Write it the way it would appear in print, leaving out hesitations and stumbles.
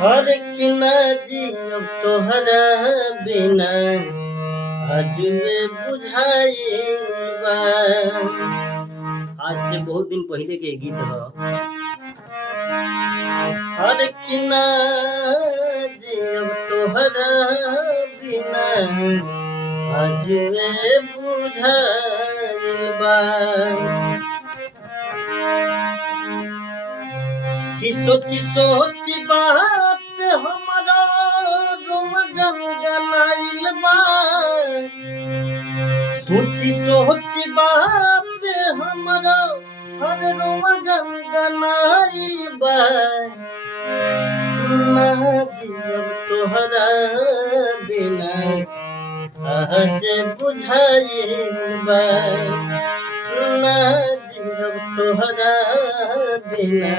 हर किना जियब तोहरा बिना आजुए बुझाइल बा। आज से बहुत दिन पहले के गीत ह। हर किना जियब तोहरा बिना आजुए बुझाइल बा। कि सोची सोची बात हमारा रोम गनगनाइल बा। सोची सोची बात हमारा हर रोम गनगनाइल बा। ना जियब तोहरा बिना आज बुझाइल बा। ना जियब तोहरा बिना